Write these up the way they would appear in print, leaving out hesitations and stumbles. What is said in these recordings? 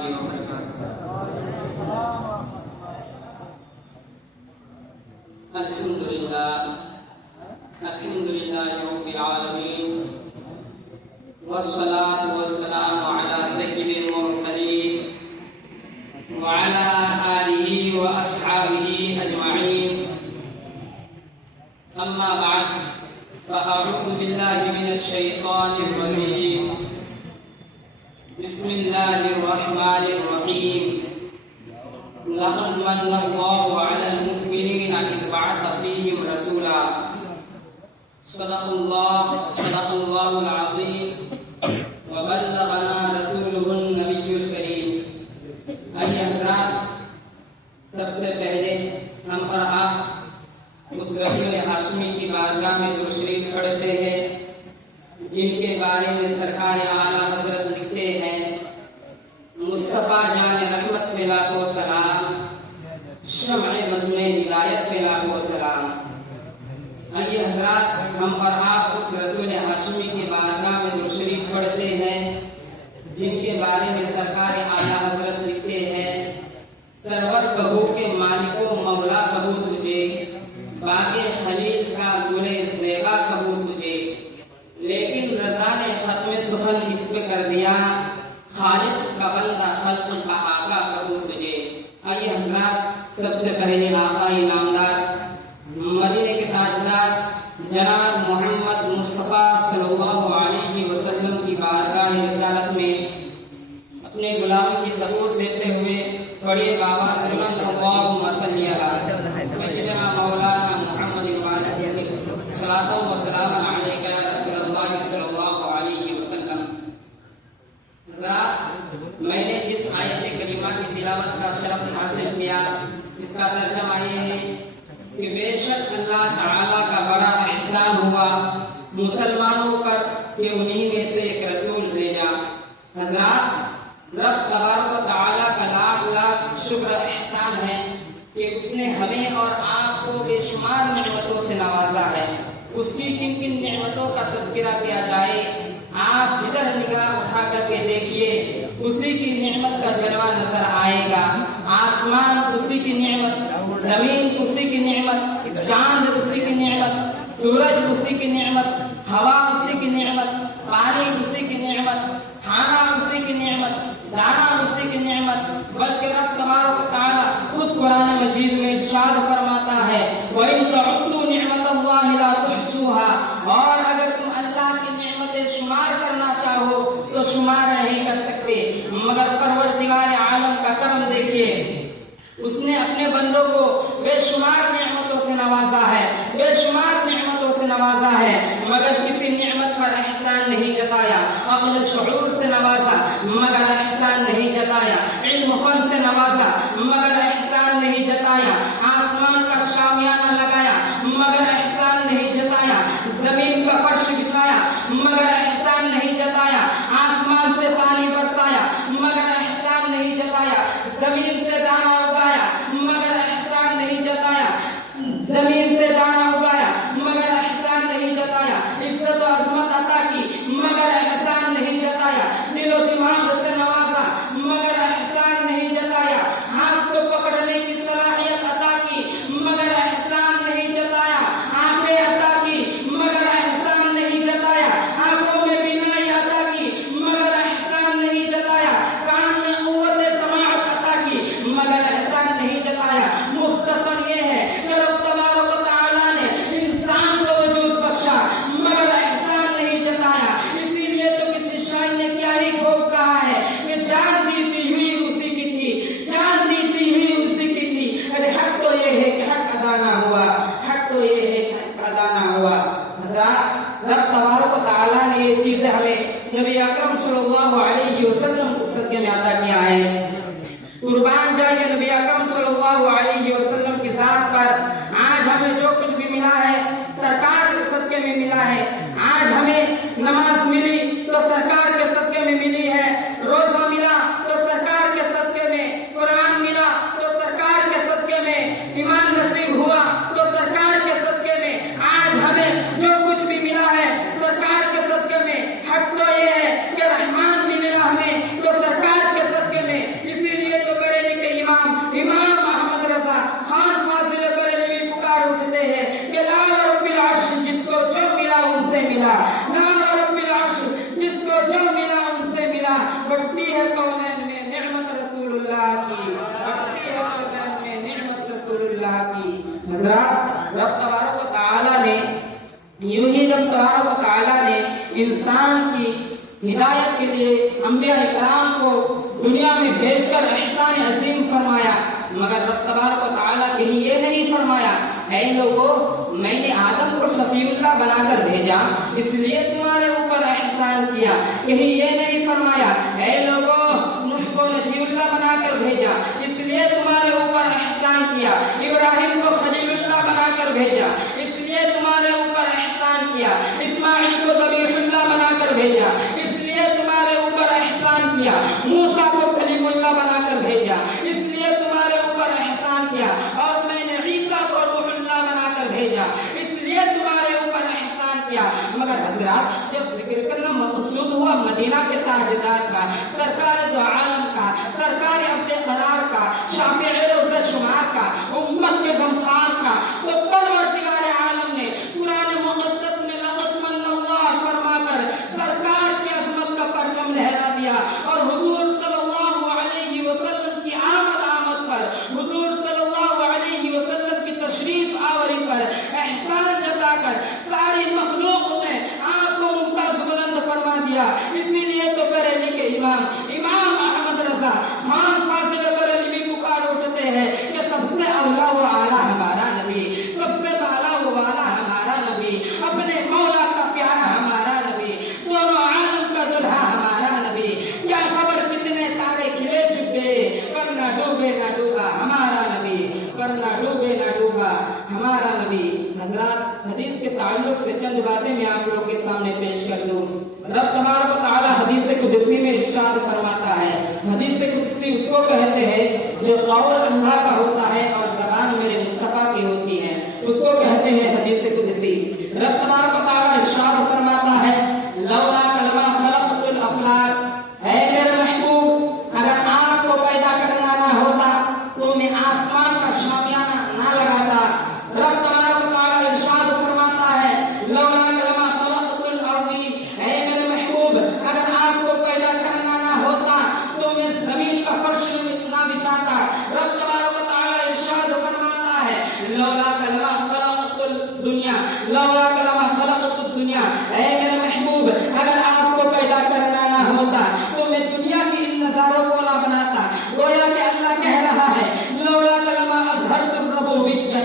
الله وبركاته. الحمد لله رب العالمين، والصلاة والسلام على سيد المرسلين وعلى آله وأصحابه أجمعين. أما بعد، فأعوذ بالله من الشيطان الرجيم. بسم الله الرحمن الرحيم. لقد من الله على المؤمنين إذ بعث فيهم رسولا. صدق الله العظيم، وبلغنا رسوله النبي الكريم. آئیے حضرات، سب سے پہلے ہم اور آپ اس رسول ہاشمی کی بارگاہ میں درود شریف پڑھتے ہیں جن کے بارے میں سرکار اعلیٰ حضرت لکھتے ہیں: مصطفیٰ جان رحمت پہ لاکھوں سلام، شمع بزم ہدایت پہ لاکھوں سلام. آئیے حضرات، ہم اور آپ اس رسول ہاشمی کی بارگاہ میں درود شریف پڑھتے ہیں جن کے بارے میں سرکار اعلیٰ حضرت لکھتے ہیں: سرور کہو کہ مالک و مولا کہو تجھے، باغ خلیل کا گلے زیبا کہو تجھے، لیکن رضا نے ختم سخن اس پہ کر دیا، خالق کا بندہ خلق کا آقا کہو تجھے. آئیے حضرات، سب سے پہلے آقا نامدار مدینے کے تاجدار جناب محمد مصطفیٰ صلی اللہ علیہ وسلم کی بارگاہ رسالت میں اپنے غلام کی ثبوت دیتے ہوئے پڑھیے بابا بلند اللہم صلی علی سیدنا مولانا محمد صلاۃ و سلام علیک یا رسول اللہ صلی اللہ علیہ وسلم. حضرات، میں نے جس آیت کریمہ کی تلاوت کا شرف حاصل کیا، اس کا ترجمہ یہ ہے کہ بے شک اللہ تعالیٰ کا بڑا احسان ہوا مسلمانوں پر کہ انہی میں سے ایک رسول بھیجا. حضرات، رب تبارک و تعالیٰ کا لاکھ لاکھ شکر احسان ہے کہ اس نے ہمیں اور آپ کو بے شمار نعمتوں سے نوازا ہے. اس کی کن کن نعمتوں کا تذکرہ کیا جائے، آپ جدھر نگاہ اٹھا کر کے دیکھیے اسی کی نعمت کا جلوہ نظر آئے گا. آسمان اسی کی نعمت، زمین اسی کی نعمت، چاند اسی کی نعمت، سورج اسی کی نعمت، ہوا اسی کی نعمت، پانی اسی کی نعمت، کھانا اسی کی نعمت، دانا اسی کی نعمت. بلکہ رب تبارک و تعالی خود قرآن مجید میں ارشاد فرماتا ہے: وَإِن تَعُدُّوا نِعْمَتَ اللَّهِ لَا تُحْصُوهَا. اور اگر تم اللہ کی نعمتیں شمار کرنا چاہو تو شمار نہیں کر سکتے. مگر پروردگار عالم کا کرم دیکھیے، اس نے اپنے بندوں کو بے شمار نعمتوں سے نوازا ہے، بے شمار نعمتوں سے نوازا ہے، مگر کسی نعمت پر احسان نہیں جتایا. عقل شعور سے نوازا مگر احسان نہیں جتایا، علم فن سے نوازا مگر احسان نہیں جتایا، آسمان کا شامیانہ لگایا مگر احسان نہیں جتایا، زمین کا فرش بچھایا مگر احسان نہیں جتایا، آسمان سے پانی برسایا مگر احسان نہیں جتایا، زمین سے دانا اگایا مگر احسان نہیں جتایا، زمین سے دانا اگایا مگر احسان نہیں جتایا، عزت و عظمت عطا کی مگر احسان نہیں جتایا، دل و دماغ سے نوازا مگر احسان نہیں جتایا، ہاتھ کو پکڑنے کی صلاحیت عطا کی مگر احسان نہیں جتایا، آنکھیں عطا کی مگر احسان نہیں جتایا، آنکھوں میں بینائی عطا کی مگر احسان نہیں جتایا، کان میں قوت سماعت عطا کی مگر احسان نہیں جتایا. مختصر یہ ہے کہ رب تبارک و تعالیٰ نے انسان کو وجود بخشا مگر احسان نہیں جتایا. اسی لیے تو کسی شاعر نے کیا ہی خوب کہا ہے کہ جان دیتی ہوئی اسی کی تھی، جان دیتی ہوئی اسی کی تھی. ارے حق تو یہ ہے کہ حق ادا نہ ہوا، حق تو یہ ہے کہ حق ادا نہ ہوا. حضرات، رب تبارک و تعالیٰ نے یہ چیزیں ہمیں نبی اکرم صلی اللہ علیہ وسلم کو صدقے میں عطا کیا ہے. قربان جائیے نبی اکرم صلی اللہ علیہ وسلم کی ذات پر. آج ہمیں جو کچھ بھی ملا ہے سرکار کے صدقے میں ملا ہے. آج ہمیں نماز ملی تو سرکار کے صدقے میں ملی ہے، روزہ ملا تو سرکار کے صدقے میں، قرآن ملا تو سرکار کے صدقے میں، ایمان نصیب ہوا تو سرکار کے صدقے میں. آج ہمیں جو کچھ بھی ملا ہے سرکار کے صدقے میں. حق تو یہ ہے کہ رحمان بھی ملا ہمیں تو سرکار کے صدقے میں. کونین میں نعمت رسول اللہ کی، بقیہ کونین میں نعمت رسول اللہ کی۔ حضرات، رب تبارک و تعالی نے یوں ہی رب تبارک و تعالی نے انسان کی ہدایت کے لیے انبیاء کرام کو دنیا میں بھیج کر احسان عظیم فرمایا، مگر رب تبارک و تعالیٰ کہیں یہ نہیں فرمایا اے لوگوں میں نے آدم کو شفیع اللہ بنا کر بھیجا اس لیے تمہارے اوپر احسان کیا، کہیں یہ نہیں فرمایا اے لوگوں نوح کو نجی اللہ بنا کر بھیجا اس لیے تمہارے اوپر احسان کیا، ابراہیم کو خلیل اللہ بنا کر بھیجا اس لیے تمہارے اوپر احسان کیا، اسماعیل کو ذبیح اللہ بنا کر بھیجا اس لیے تمہارے اوپر احسان کیا، موسیٰ کو کلیم اللہ بنا کر بھیجا اس لیے تمہارے اوپر احسان کیا، اور میں نے عیسیٰ کو روح اللہ بنا کر بھیجا اس لیے تمہارے اوپر احسان کیا۔ مگر حضرات جب ذکر کرنا مقصود ہوا مدینہ کے تاجدار کا، سرکار دو عالم کا، سرکار عبد قرار کا، شافع روزہ شمار کا، امت کے غمخوار کا، تو پروردگار عالم نے قرآن مقدس میں لقد من اللہ فرما کر سرکار کی عظمت کا پرچم لہرا دیا، اور حضور صلی اللہ علیہ وسلم کی آمد پر، حضور صلی اللہ علیہ وسلم کی تشریف آوری پر احسان جتا کر ساری مخلوق نے آپ کو ممتاز بلند فرما دیا۔ اسی لیے تو بریلی کے امام احمد رضا خان فاضل بریلی بھی پکار اٹھتے ہیں کہ سب سے اولا و اعلیٰ ہمارا نبی، سب سے بالا و والا ہمارا نبی، اپنے مولا کا پیارا ہمارا نبی، دونوں عالم کا دلہا ہمارا نبی، کیا خبر کتنے تارے کھلے چکے پر نہ ڈوبے نہ ڈوبا ہمارا نبی، پر نہ ڈوبے نہ ڈوبا ہمارا نبی۔ حضرات حدیث کے تعلق سے چند باتیں میں آپ لوگ کے سامنے پیش کر دوں۔ رب تبارک و تعالی حدیث قدسی میں ارشاد فرماتا ہے، حدیث قدسی اس کو کہتے ہیں جو قول اللہ کا ہوتا ہے اور زبان میرے مصطفیٰ کی ہوتی ہے، اس کو کہتے ہیں حدیث قدسی۔ رب تبارک و تعالی ارشاد فرماتا ہے لولا کلمہ خلقت الافلاک، اے میرے محبوب اگر آپ کو پیدا کرنا نہ ہوتا تو میں آسمان کا شامیانہ نہ لگاتا۔ رب تبارک و تعالی ارشاد فرماتا ہے لولا کلمہ خلقت الارض، اے میرے محبوب اگر آپ کو پیدا کرنا نہ ہوتا تو میں زمین کا فرش نہ بچھاتا۔ رب تبارک و تعالی ارشاد فرماتا ہے لولا کلمہ خلقت الدنیا، لولا کلمہ خلقت الدنیا، اے میرے محبوب اگر آپ کو پیدا کرنا نہ ہوتا تو میں دنیا کی ان نظاروں کو نہ بناتا۔ گویا کہ اللہ کہہ رہا ہے لولا کلمہ اظہرت الربوبیت،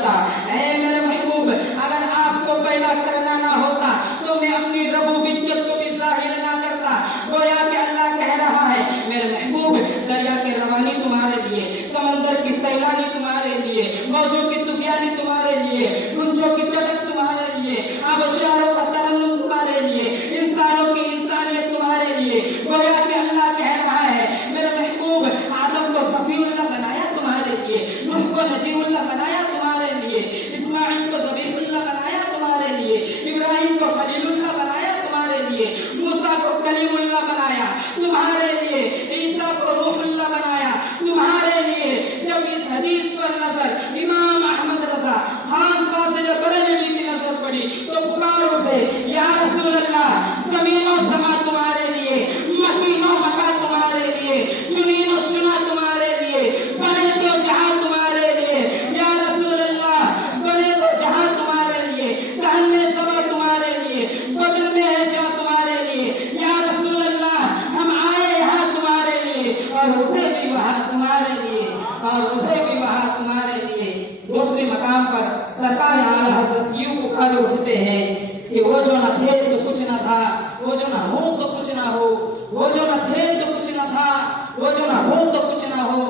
اے میرے محبوب اگر آپ کو پیدا کرنا نہ ہوتا تو میں اپنی ربوبیت کو بھی ظاہر نہ کرتا۔ گویا کہ اللہ کہہ رہا ہے میرے محبوب دریا کی روانی تمہارے لیے، سمندر کی سیلانی تمہارے لیے، موجوں کی طغیانی تمہارے لیے، گنجوں کی چٹک تمہارے لیے، آبشاروں کا ترنم تمہارے لیے، انسانوں کی انسانیت تمہارے لیے۔ گویا کہ اللہ کہہ رہا ہے میرے محبوب آدم کو شفیع اللہ بنایا تمہارے لیے، نوح کو نجی اللہ بنایا تمہارے لیے، اسماعیل کو ذبیح اللہ بنایا تمہارے لیے، ابراہیم کو خلیل اللہ بنایا تمہارے لیے، موسیٰ کو کلیم اللہ بنایا تمہارے لیے، عیسیٰ کو روح اللہ بنایا تمہارے لیے۔ جب اس حدیث پر نظر امام احمد رضا خان فاضل بریلوی کی نظر پڑی تو پکار اٹھے یا رسول اللہ زمین و سما تمہارے لیے، مکین و مکا تمہارے لیے، چنین و چنا تمہارے لیے، بنے تو جہاں تمہارے لیے، یا رسول اللہ بنے تو جہاں تمہارے لیے، دہن میں سما تمہارے لیے، بدن میں ہے جہاں تمہارے لیے، یا رسول اللہ ہم آئے یہاں تمہارے لیے اور اٹھے بھی وہاں تمہارے لیے، اور اٹھے بھی وہاں تمہارے لیے۔ دوسرے مقام پر سرکار اعلیٰ حضرت یوں پکار اٹھتے ہیں کہ وہ جو نہ تھے تو کچھ نہ تھا، وہ جو نہ ہو تو کچھ نہ ہو، وہ جو نہ تھے تو کچھ نہ تھا، وہ جو نہ ہو تو کچھ نہ ہو،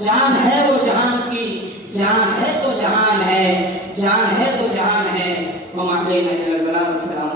جان ہے وہ جہان کی، جان ہے تو جہان ہے، جان ہے تو جہان ہے۔ وما علینا الا البلاغ۔ السلام